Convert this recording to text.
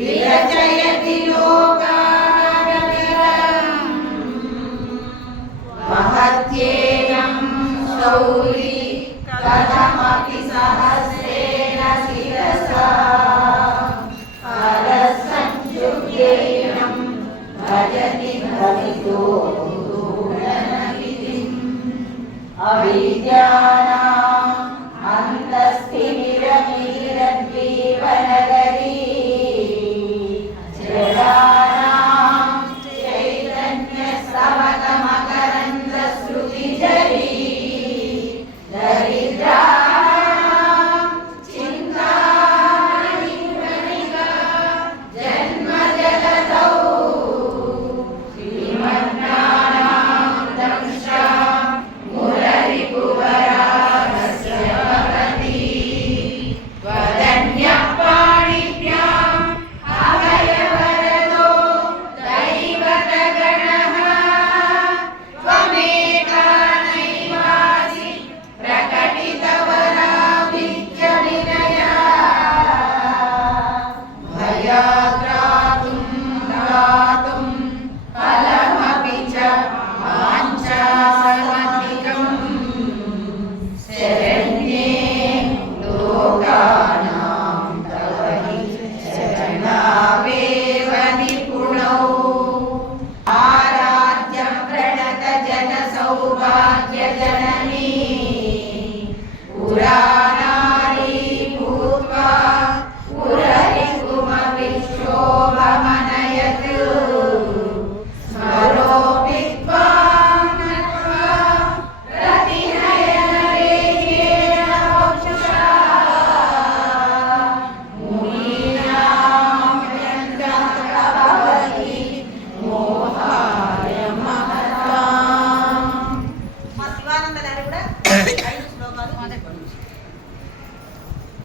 విరచయతి లోకారగరం మహత్యేయం శౌరి కథమపి సహస్రేణ శిరసా పరసంయుగేయం భజతి భవితో అవిద్యానా प्रियजन 何でこの人?